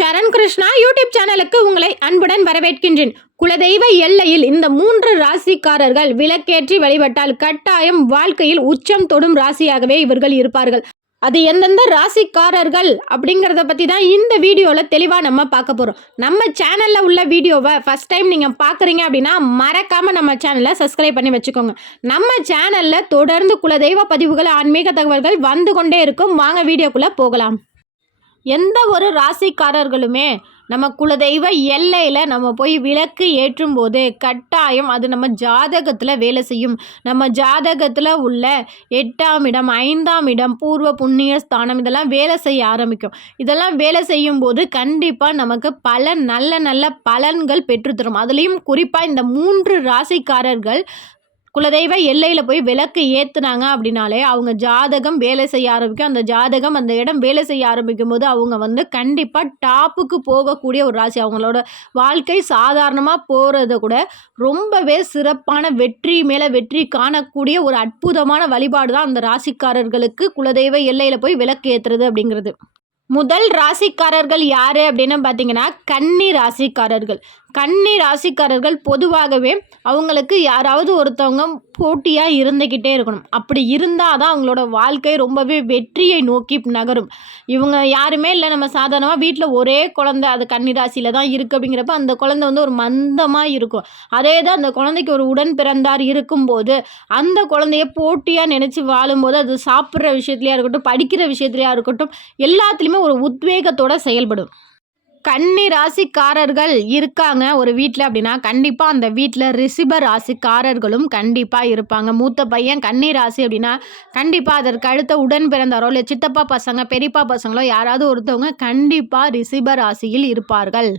சரண் Krishna YouTube சேனலுக்கு உங்களை அன்புடன் வரவேற்கின்றேன். குலதெய்வ எல்லையில் இந்த மூன்று ராசிக்காரர்கள் விளக்கேற்றி வழிபட்டால் கட்டாயம் வாழ்க்கையில் உச்சம் தொடும் ராசியாகவே இவர்கள் இருப்பார்கள். அது எந்தெந்த ராசிக்காரர்கள் அப்படிங்கிறத பற்றி தான் இந்த வீடியோவில் தெளிவாக நம்ம பார்க்க போகிறோம் நம்ம சேனலில் உள்ள வீடியோவை ஃபஸ்ட் டைம் நீங்கள் பார்க்குறீங்க அப்படின்னா மறக்காமல் நம்ம சேனலை சப்ஸ்கிரைப் பண்ணி வச்சுக்கோங்க. நம்ம சேனலில் தொடர்ந்து குலதெய்வ பதிவுகள் ஆன்மீக தகவல்கள் வந்து கொண்டே இருக்கும். வாங்க வீடியோக்குள்ளே போகலாம். எந்த ஒரு ராசிக்காரர்களுமே நம்ம குலதெய்வ எல்லையில் நம்ம போய் விளக்கு ஏற்றும் போது கட்டாயம் அது நம்ம ஜாதகத்தில் வேலை செய்யும். நம்ம ஜாதகத்தில் உள்ள எட்டாம் இடம் ஐந்தாம் இடம் பூர்வ புண்ணிய ஸ்தானம் இதெல்லாம் வேலை செய்ய ஆரம்பிக்கும். இதெல்லாம் வேலை செய்யும் போது கண்டிப்பாக நமக்கு பல நல்ல நல்ல பலன்கள் பெற்றுத்தரும் அதுலேயும் குறிப்பாக இந்த மூன்று ராசிக்காரர்கள் குலதெய்வ எல்லையில் போய் விளக்கு ஏற்றுனாங்க அப்படின்னாலே அவங்க ஜாதகம் வேலை செய்ய ஆரம்பிக்கும். அந்த ஜாதகம் அந்த இடம் வேலை செய்ய ஆரம்பிக்கும் போது அவங்க வந்து கண்டிப்பாக டாப்புக்கு போகக்கூடிய ஒரு ராசி. அவங்களோட வாழ்க்கை சாதாரணமாக போகிறத கூட ரொம்பவே சிறப்பான வெற்றி மேலே வெற்றி காணக்கூடிய ஒரு அற்புதமான வழிபாடு தான் அந்த ராசிக்காரர்களுக்கு குலதெய்வ எல்லையில் போய் விளக்கு ஏற்றுறது அப்படிங்கிறது. முதல் ராசிக்காரர்கள் யார் அப்படின்னு பார்த்தீங்கன்னா கன்னி ராசிக்காரர்கள். கன்னி ராசிக்காரர்கள் பொதுவாகவே அவங்களுக்கு யாராவது ஒருத்தவங்க போட்டியாக இருந்துக்கிட்டே இருக்கணும். அப்படி இருந்தால் தான் அவங்களோட வாழ்க்கை ரொம்பவே வெற்றியை நோக்கி நகரும். இவங்க யாருமே இல்லை. நம்ம சாதாரணமாக வீட்டில் ஒரே குழந்தை அது கன்னி ராசியில் தான் இருக்குது அப்படிங்கிறப்ப அந்த குழந்தை வந்து ஒரு மந்தமாக இருக்கும். அதே தான் அந்த குழந்தைக்கு ஒரு உடன் பிறந்தார் இருக்கும்போது அந்த குழந்தைய போட்டியாக நினச்சி வாழும்போது அது சாப்பிட்ற விஷயத்துலையா இருக்கட்டும் படிக்கிற விஷயத்துலையாக இருக்கட்டும் எல்லாத்துலேயுமே ஒரு உத்வேகத்தோடு செயல்படும். கன்னி ராசிக்காரர்கள் இருக்காங்க ஒரு வீட்டில் அப்படின்னா கண்டிப்பாக அந்த வீட்டில் ரிசிப ராசிக்காரர்களும் கண்டிப்பாக இருப்பாங்க. மூத்த பையன் கன்னி ராசி அப்படின்னா கண்டிப்பாக அதற்கு அடுத்த உடன் பிறந்தாரோ இல்லை சித்தப்பா பசங்க பெரியப்பா பசங்களோ யாராவது ஒருத்தவங்க கண்டிப்பாக ரிசிப ராசியில் இருப்பார்கள்.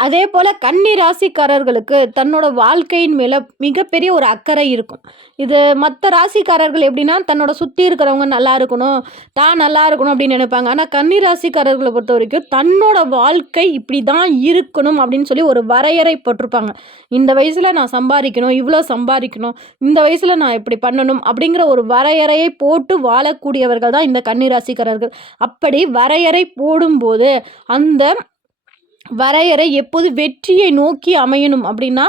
அதே போல் கன்னி ராசிக்காரர்களுக்கு தன்னோட வாழ்க்கையின் மேலே மிகப்பெரிய ஒரு அக்கறை இருக்கும். இது மற்ற ராசிக்காரர்கள் எப்படின்னா தன்னோட சுற்றி இருக்கிறவங்க நல்லா இருக்கணும் தான் நல்லா இருக்கணும் அப்படின்னு நினைப்பாங்க. ஆனால் கன்னி ராசிக்காரர்களை பொறுத்த வரைக்கும் தன்னோட வாழ்க்கை இப்படி தான் இருக்கணும் அப்படின்னு சொல்லி ஒரு வரையறை போட்டிருப்பாங்க. இந்த வயசில் நான் சம்பாதிக்கணும் இவ்வளோ சம்பாதிக்கணும் இந்த வயசில் நான் இப்படி பண்ணணும் அப்படிங்கிற ஒரு வரையறையை போட்டு வாழக்கூடியவர்கள் தான் இந்த கன்னி ராசிக்காரர்கள் அப்படி வரையறை போடும்போது அந்த வரையறை எப்போது வெற்றியை நோக்கி அமையணும் அப்படின்னா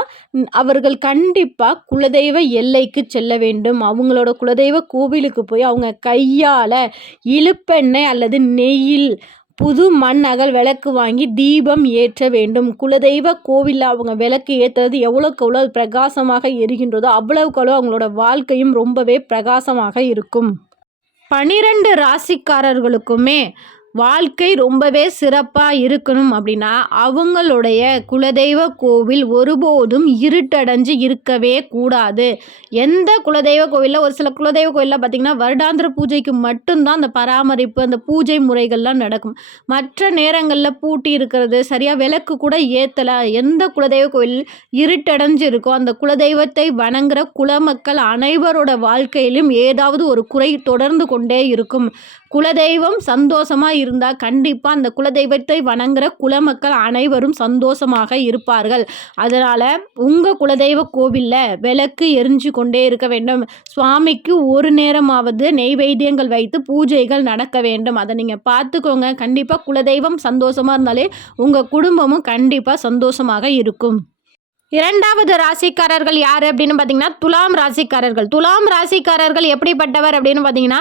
அவர்கள் கண்டிப்பாக குலதெய்வ எல்லைக்கு செல்ல வேண்டும். அவங்களோட குலதெய்வ கோவிலுக்கு போய் அவங்க கையால் இழுப்பெண்ணெய் அல்லது நெய்யில் புது மண் அகல் விளக்கு வாங்கி தீபம் ஏற்ற வேண்டும். குலதெய்வ கோவிலில் அவங்க விளக்கு ஏற்றுறது எவ்வளோக்கு எவ்வளோ பிரகாசமாக எரிகின்றதோ அவ்வளவுக்கு அவ்வளோ அவங்களோட வாழ்க்கையும் ரொம்பவே பிரகாசமாக இருக்கும். பனிரெண்டு ராசிக்காரர்களுக்குமே வாழ்க்கை ரொம்பவே சிறப்பாக இருக்கணும் அப்படின்னா அவங்களுடைய குலதெய்வ கோவில் ஒருபோதும் இருட்டடைஞ்சு இருக்கவே கூடாது. எந்த குலதெய்வ கோவிலில் ஒரு சில குலதெய்வ கோவிலில் பார்த்திங்கன்னா வருடாந்திர பூஜைக்கு மட்டும்தான் அந்த பராமரிப்பு அந்த பூஜை முறைகள்லாம் நடக்கும். மற்ற நேரங்களில் பூட்டி இருக்கிறது சரியாக விளக்கு கூட ஏற்றலை எந்த குலதெய்வ கோவில் இருட்டடைஞ்சு இருக்கோ அந்த குலதெய்வத்தை வணங்குற குலமக்கள் அனைவரோட வாழ்க்கையிலும் ஏதாவது ஒரு குறை தொடர்ந்து கொண்டே இருக்கும். குலதெய்வம் சந்தோஷமாக இருந்தால் கண்டிப்பாக அந்த குலதெய்வத்தை வணங்குற குலமக்கள் அனைவரும் சந்தோஷமாக இருப்பார்கள். அதனால் உங்கள் குலதெய்வ கோவிலில் விளக்கு எரிஞ்சு கொண்டே இருக்க வேண்டும். சுவாமிக்கு ஒரு நேரமாவது நெய்வேத்தியங்கள் வைத்து பூஜைகள் நடக்க வேண்டும். அதை நீங்கள் பார்த்துக்கோங்க. கண்டிப்பாக குலதெய்வம் சந்தோஷமாக இருந்தாலே உங்கள் குடும்பமும் கண்டிப்பாக சந்தோஷமாக இருக்கும். இரண்டாவது ராசிக்காரர்கள் யார் அப்படின்னு பார்த்தீங்கன்னா துலாம் ராசிக்காரர்கள். துலாம் ராசிக்காரர்கள் எப்படிப்பட்டவர் அப்படின்னு பார்த்தீங்கன்னா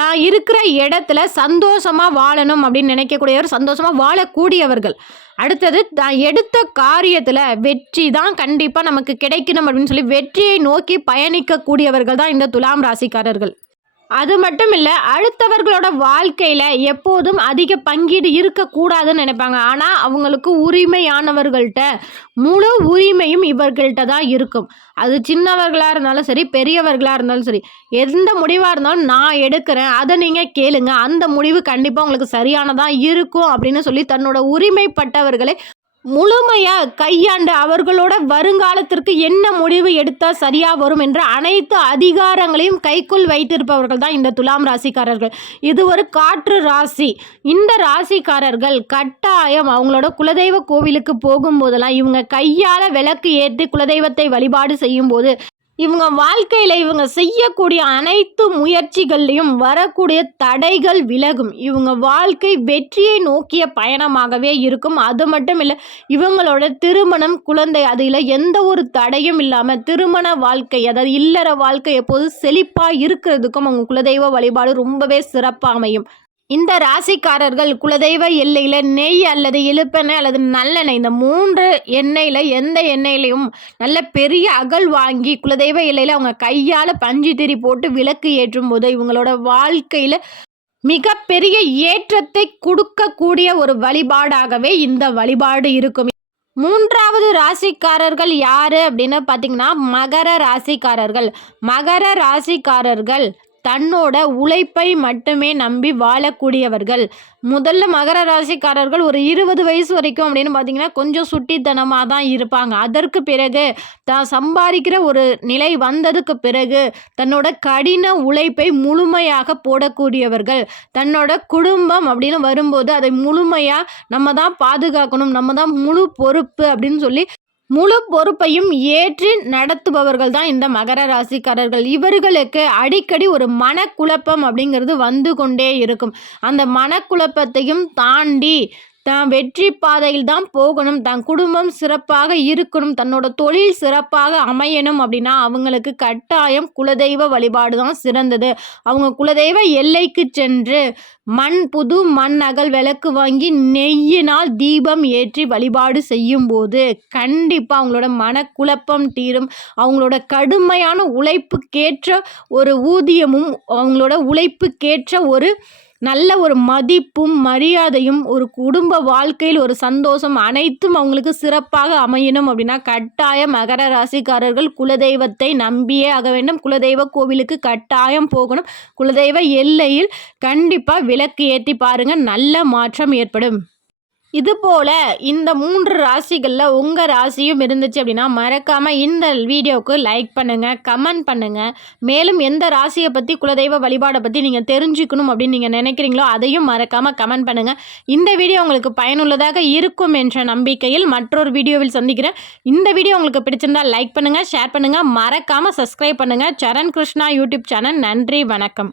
தான் இருக்கிற இடத்துல சந்தோஷமாக வாழணும் அப்படின்னு நினைக்கக்கூடியவர் சந்தோஷமாக வாழக்கூடியவர்கள். அடுத்தது தான் எடுத்த காரியத்தில் வெற்றி தான் கண்டிப்பாக நமக்கு கிடைக்கணும் அப்படின்னு சொல்லி வெற்றியை நோக்கி பயணிக்கக்கூடியவர்கள் தான் இந்த துலாம் ராசிக்காரர்கள். அது மட்டும் இல்லை அடுத்தவர்களோட வாழ்க்கையில் எப்போதும் அதிக பங்கீடு இருக்கக்கூடாதுன்னு நினைப்பாங்க. ஆனால் அவங்களுக்கு உரிமையானவர்கள்ட்ட முழு உரிமையும் இவர்கள்ட்ட தான் இருக்கும். அது சின்னவர்களாக இருந்தாலும் சரி பெரியவர்களாக இருந்தாலும் சரி எந்த முடிவாக இருந்தாலும் நான் எடுக்கிறேன். அதை நீங்கள் கேளுங்க. அந்த முடிவு கண்டிப்பாக உங்களுக்கு சரியானதாக இருக்கும் அப்படின்னு சொல்லி தன்னோட உரிமைப்பட்டவர்களை முழுமையாக கையாண்டு அவர்களோட வருங்காலத்திற்கு என்ன முடிவு எடுத்தால் சரியாக வரும் என்ற அனைத்து அதிகாரங்களையும் கைக்குள் வைத்திருப்பவர்கள் தான் இந்த துலாம் ராசிக்காரர்கள். இது ஒரு காற்று ராசி. இந்த ராசிக்காரர்கள் கட்டாயம் அவங்களோட குலதெய்வ கோவிலுக்கு போகும்போதெல்லாம் இவங்க கையால் விளக்கு ஏற்றி குலதெய்வத்தை வழிபாடு செய்யும்போது இவங்க வாழ்க்கையில் இவங்க செய்யக்கூடிய அனைத்து முயற்சிகள்லையும் வரக்கூடிய தடைகள் விலகும். இவங்க வாழ்க்கை வெற்றியை நோக்கிய பயணமாகவே இருக்கும். அது மட்டும் இல்லை இவங்களோட திருமணம் குழந்தை அதில் எந்த ஒரு தடையும் இல்லாமல் திருமண வாழ்க்கை அதாவது இல்லற வாழ்க்கை எப்போதும் செழிப்பாக இருக்கிறதுக்கும் அவங்க குலதெய்வ வழிபாடு ரொம்பவே சிறப்பாக அமையும். இந்த ராசிக்காரர்கள் குலதெய்வ எல்லையில் நெய் அல்லது இழுப்பெண்ணெய் அல்லது நல்லெண்ணெய் இந்த மூன்று எண்ணெயில் எந்த எண்ணெயிலையும் நல்ல பெரிய அகல் வாங்கி குலதெய்வ எல்லையில் அவங்க கையால் பஞ்சு திரி போட்டு விளக்கு ஏற்றும் போது இவங்களோட வாழ்க்கையில் மிகப்பெரிய ஏற்றத்தை கொடுக்கக்கூடிய ஒரு வழிபாடாகவே இந்த வழிபாடு இருக்கும். மூன்றாவது ராசிக்காரர்கள் யாரு அப்படின்னு பார்த்தீங்கன்னா மகர ராசிக்காரர்கள். மகர ராசிக்காரர்கள் தன்னோட உழைப்பை மட்டுமே நம்பி வாழக்கூடியவர்கள். முதல்ல மகர ராசிக்காரர்கள் ஒரு இருபது வயசு வரைக்கும் அப்படின்னு பார்த்தீங்கன்னா கொஞ்சம் சுட்டித்தனமாக தான் இருப்பாங்க. அதற்கு பிறகு தான் சம்பாதிக்கிற ஒரு நிலை வந்ததுக்கு பிறகு தன்னோட கடின உழைப்பை முழுமையாக போடக்கூடியவர்கள். தன்னோட குடும்பம் அப்படின்னு வரும்போது அதை முழுமையாக நம்ம தான் பாதுகாக்கணும் நம்ம தான் முழு பொறுப்பு அப்படின்னு சொல்லி முழு பொறுப்பையும் ஏற்று நடத்துபவர்கள் தான் இந்த மகர ராசிக்காரர்கள். இவர்களுக்கு அடிக்கடி ஒரு மனக்குழப்பம் அப்படிங்கிறது வந்து கொண்டே இருக்கும். அந்த மனக்குழப்பத்தையும் தாண்டி தான் வெற்றி பாதையில் தான் போகணும். தன் குடும்பம் சிறப்பாக இருக்கணும். தன்னோட தொழில் சிறப்பாக அமையணும் அப்படின்னா அவங்களுக்கு கட்டாயம் குலதெய்வ வழிபாடு தான் சிறந்தது. அவங்க குலதெய்வ எல்லைக்கு சென்று மண் புது மண் அகல் விளக்கு வாங்கி நெய்யினால் தீபம் ஏற்றி வழிபாடு செய்யும் போது கண்டிப்பாக அவங்களோட மனக்குழப்பம் தீரும். அவங்களோட கடுமையான உழைப்புக்கேற்ற ஒரு ஊதியமும் அவங்களோட உழைப்புக்கேற்ற ஒரு நல்ல ஒரு மதிப்பும் மரியாதையும் ஒரு குடும்ப வாழ்க்கையில் ஒரு சந்தோஷம் அனைத்தும் அவங்களுக்கு சிறப்பாக அமையணும் அப்படின்னா கட்டாயம் மகர ராசிக்காரர்கள் குலதெய்வத்தை நம்பியே ஆக வேண்டும். குலதெய்வ கோவிலுக்கு கட்டாயம் போகணும். குலதெய்வ எல்லையில் கண்டிப்பாக விளக்கு ஏற்றி பாருங்கள் நல்ல மாற்றம் ஏற்படும். இதுபோல் இந்த மூன்று ராசிகளில் உங்கள் ராசியும் இருந்துச்சு அப்படின்னா மறக்காமல் இந்த வீடியோவுக்கு லைக் பண்ணுங்கள் கமெண்ட் பண்ணுங்கள் மேலும் எந்த ராசியை பற்றி குலதெய்வ வழிபாடை பற்றி நீங்கள் தெரிஞ்சுக்கணும் அப்படின்னு நீங்கள் நினைக்கிறீங்களோ அதையும் மறக்காமல் கமெண்ட் பண்ணுங்கள் இந்த வீடியோ உங்களுக்கு பயனுள்ளதாக இருக்கும் என்ற நம்பிக்கையில் மற்றொரு வீடியோவில் சந்திக்கிறேன். இந்த வீடியோ உங்களுக்கு பிடிச்சிருந்தால் லைக் பண்ணுங்கள் ஷேர் பண்ணுங்கள் மறக்காமல் சப்ஸ்கிரைப் பண்ணுங்கள் சரண் கிருஷ்ணா யூடியூப் சேனல் நன்றி வணக்கம்.